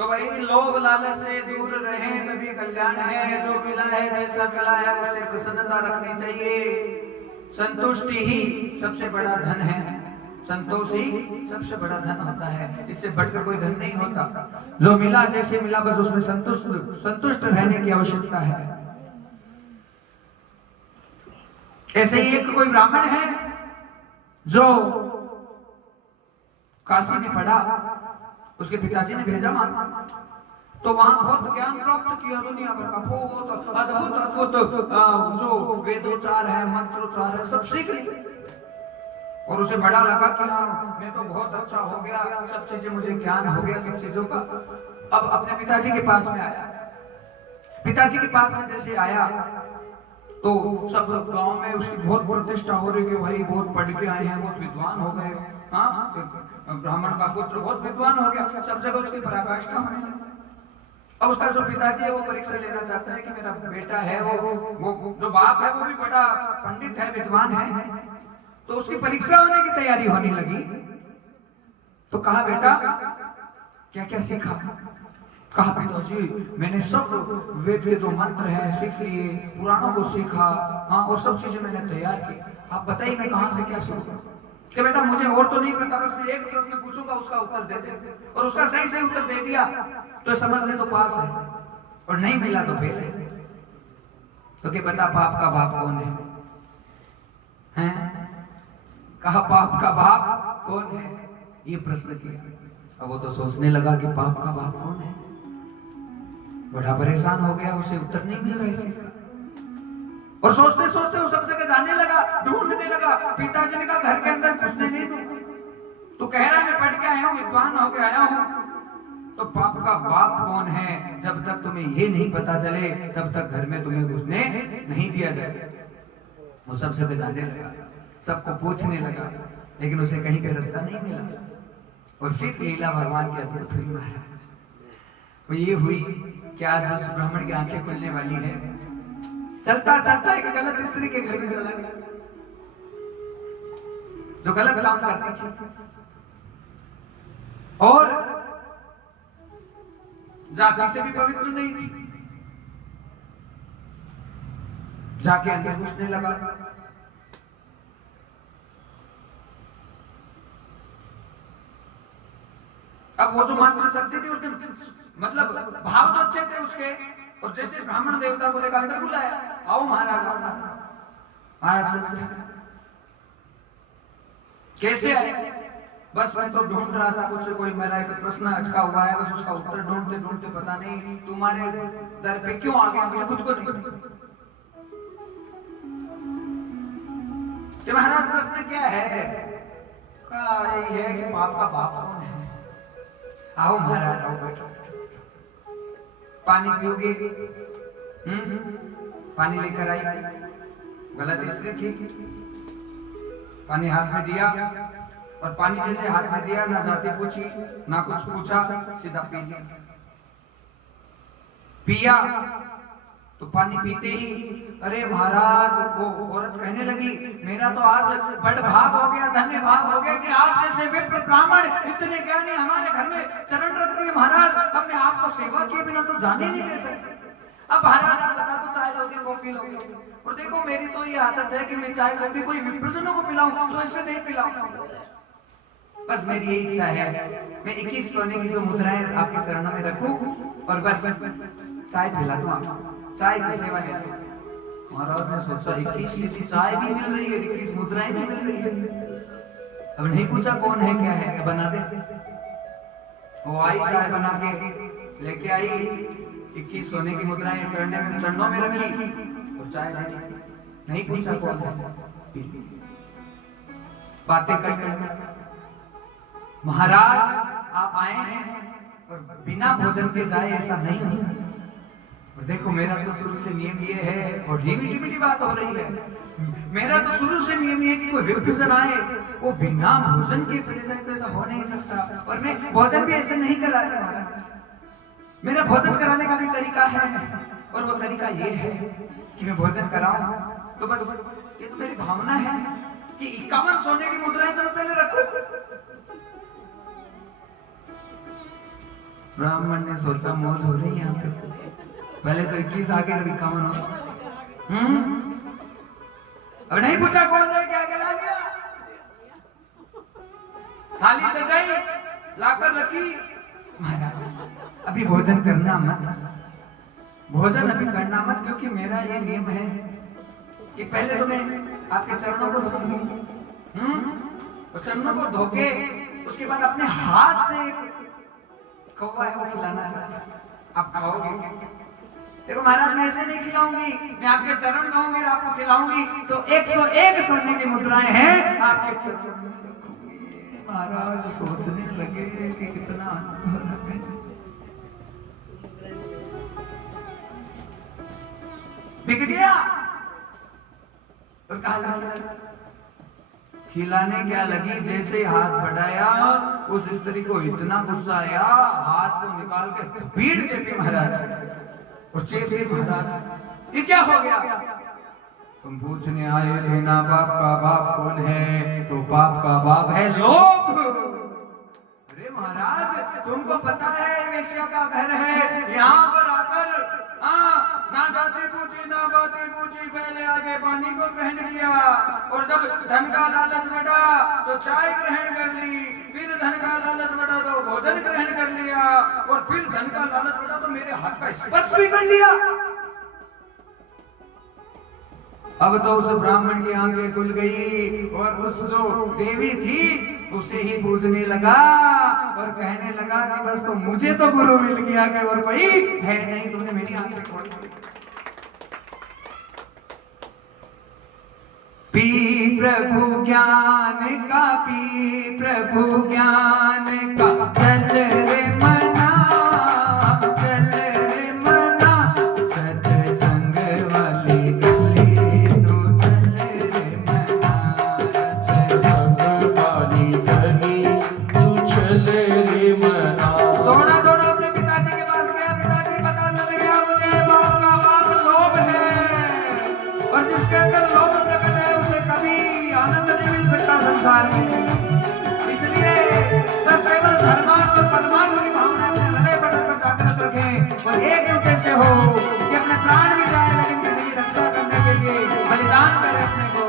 तो वही लोभ लालच से दूर रहे तभी कल्याण है। जो मिला है जैसा मिला है उससे प्रसन्नता रखनी चाहिए। संतुष्टि ही सबसे बड़ा धन है। संतोष ही सबसे बड़ा धन होता है, इससे बढ़कर कोई धन नहीं होता। जो मिला जैसे मिला बस उसमें संतुष्ट रहने की आवश्यकता है। ऐसे ही एक कोई ब्राह्मण है जो काशी में पढ़ा, उसके पिताजी ने भेजा वहां, तो वहां बहुत ज्ञान प्राप्त किया। दुनिया भर का बहुत अद्भुत अद्भुत जो वेदोच्चार है, मंत्रोच्चार है, सब सीख ली। और उसे बड़ा लगा कि हाँ मैं तो बहुत अच्छा हो गया, सब चीजें मुझे ज्ञान हो गया सब चीजों का। अब अपने पिताजी के पास में आया। पिताजी के पास में जैसे आया तो सब गांव में उसकी बहुत प्रतिष्ठा हो रही कि भाई बहुत पढ़ के आए हैं, बहुत विद्वान हो गए। हाँ, ब्राह्मण का पुत्र बहुत विद्वान हो गया, सब जगह उसकी पराकाष्ठा होने लगी। अब उसका जो पिताजी है वो परीक्षा लेना चाहता है कि मेरा बेटा है वो जो बाप है वो भी बड़ा पंडित है, विद्वान है, तो उसकी परीक्षा होने की तैयारी होने लगी। तो कहा बेटा क्या क्या सीखा? कहा पिताजी मैंने सब वेद के जो मंत्र है सीख लिए, पुराणों को सीखा, हाँ, और सब चीजें मैंने तैयार की। आप बताइए मैं कहां से क्या शुरू करूं? कि बेटा मुझे और तो नहीं पता, बस मैं एक प्रश्न पूछूंगा उसका उत्तर दे दे, और उसका सही से उत्तर दे दिया तो समझ ले तो पास है, और नहीं मिला तो फेल है। तो क्या बता पाप का बाप कौन है? हैं? कहा पाप का बाप कौन है? ये प्रश्न किया। अब वो तो सोचने लगा कि पाप का बाप कौन है, बड़ा परेशान हो गया, उसे उत्तर नहीं मिल रहा इस चीज का। और सोचते सोचते वो सब जगह जाने लगा, ढूंढने लगा। पिताजी ने कहा घर के अंदर घुसने नहीं दूंगा, तू कह रहा है मैं पढ़ के आया हूं, विद्वान होके आया हूं, तो पाप का बाप कौन है? जब तक तुम्हें ये नहीं पता चले तब तक घर में तुम्हें घुसने नहीं दिया जाएगा। वो सब जगह जाने लगा, सबको पूछने लगा, लेकिन उसे कहीं पे रास्ता नहीं मिला। और फिर लीला भगवान की अद्भुत हुई महाराज। वो ये हुई कि आज उस ब्राह्मण की आंखें खुलने वाली है। चलता चलता एक गलत स्त्री के घर में चला गया जो गलत काम करती थी, और जाति से भी पवित्र नहीं थी। जाके अंदर घुसने लगा। अब वो जो मंत्र शक्ति थी उसने मतलब भाव तो अच्छे थे उसके, और जैसे ब्राह्मण देवता को लेकर अंदर बुलाया, आओ महाराज, आओ महाराज को बिठा। कैसे आए? बस मैं तो ढूंढ रहा था कुछ, कोई मेरा एक प्रश्न अटका हुआ है, बस उसका उत्तर ढूंढते ढूंढते पता नहीं तुम्हारे दर पे क्यों आ गया, मुझे खुद को नहीं। कि महाराज प्रश्न क्या है? यही है कि पाप का बाप कौन है? आओ महाराज, आओ बैठो। पानी पियोगे? पानी लेकर आई। गलत स्त्री थी, पानी हाथ में दिया, और पानी जैसे हाथ में दिया ना जाति पूछी ना कुछ पूछा, सीधा पी लिया। पिया तो पानी पीते ही अरे महाराज, वो औरत कहने लगी मेरा तो आज बड़ भाग हो गया, धन्य भाग हो गया कि आप जैसे विप्र ब्राह्मण इतने ज्ञानी हमारे घर में चरण रख दिए महाराज। अपने आप को सेवा किए बिना तो जाने नहीं दे सकते। अब महाराज आप बता दो चाय लोगे कॉफी लोगे? और देखो मेरी तो ये आदत है कि मैं चाय कॉफी कोई विप्रजनों को पिलाऊं तो इससे नहीं पिलाऊं। बस मेरी यही इच्छा है, मैं 21 सोने की जो मुद्राएं आपके चरणों में रखूं और बस चाय पिला दूं आपको, चाय की सेवा ले लूं। महाराज ने सोचा 21 सीधी चाय भी मिल रही है, 21 मुद्राएं भी मिल रही है। अब नहीं पूछा कौन है क्या है, बना दे। वो आई चाय बना के लेके आई, 21 सोने की मुद्राएं चरणों में रखी और चाय दी। नहीं पूछा कौन है, बातें करने। महाराज आप आए हैं और बिना भोजन के जाए, ऐसा नहीं हो सकता। और देखो मेरा तो शुरू से नियम ये है, और मीठी बात हो रही है, मेरा तो शुरू से नियम ये कि कोई विप्रजन आए वो बिना भोजन के चले जाए तो ऐसा हो नहीं सकता। और मैं भोजन भी ऐसे नहीं कराता महाराज, मेरा भोजन कराने का भी तरीका है, और वो तरीका ये है कि मैं भोजन कराऊं तो बस ये तो मेरी भावना है कि 51 सोने की मुद्राएं तो मैं पहले रखूं। ब्राह्मण ने सोचा मौज हो रही है यहाँ पे, पहले तो 21 आगे 51 हो। अब नहीं पूछा कौन है, क्या खिला लिया, थाली सजाई लाकर रखी। महाराज अभी भोजन करना मत, भोजन अभी करना मत, क्योंकि मेरा ये नियम है कि पहले तो मैं आपके चरणों को धोऊंगी, चरणों को धोके उसके बाद अपने हाथ से कौवा है वो खिलाना चाहता है, आप खाओगे? देखो महाराज मैं ऐसे नहीं खिलाऊंगी, मैं आपके चरण धोऊंगी और आपको खिलाऊंगी, तो 101 सोने की मुद्राएं हैं आपके चरणों में रखूंगी। महाराज सोचने लगे कि कितना अद्भुत है, बिक गया। और कहा खिलाने क्या लगी, जैसे ही हाथ बढ़ाया उस स्त्री को इतना गुस्सा आया, हाथ को निकाल के भीड़ चेपी महाराज, और चेपी महाराज ये क्या हो गया? तुम पूछने आए थे ना बाप का बाप कौन है, तो बाप का बाप है लोभ। अरे महाराज तुमको पता है वेश्या का घर है, यहाँ पर आकर ना जाति पूछी ना बाती पूछी, पहले आगे पानी को ग्रहण किया, और जब धन का लालच बढ़ा तो चाय ग्रहण कर ली, फिर धन का लालच बढ़ा तो भोजन ग्रहण कर लिया, और फिर धन का लालच बढ़ा तो मेरे हाथ का स्पर्श भी कर लिया। अब तो उस ब्राह्मण की आंखें खुल गई, और उस जो देवी थी उसे ही पूजने लगा, और कहने लगा कि बस तो मुझे तो गुरु मिल गया कि और कोई है नहीं, तुमने मेरी आंखें खोल दी। पी प्रभु ज्ञान का, पी प्रभु ज्ञान का, चल रे मना, चल रे मना, सत्संग वाली गली तो चल रे मना, सत्संग वाली गली तू चल रे मना। दौड़ा दौड़ा अपने पिताजी के पास गया, पिताजी पता चल गया मुझे बाप का बाप लोभ है, और जिसके अंदर लोभ प्रकट है उसे कभी आनंद नहीं मिल सकता संसार में। इसलिए बस केवल धर्मार्थ और परमार्थ की भावना अपने हृदय पटल पर जागृत रखें, और एक उद्देश्य हो कि अपने प्राण भी जाए लेकिन किसी की रक्षा करने के लिए बलिदान करें अपने को।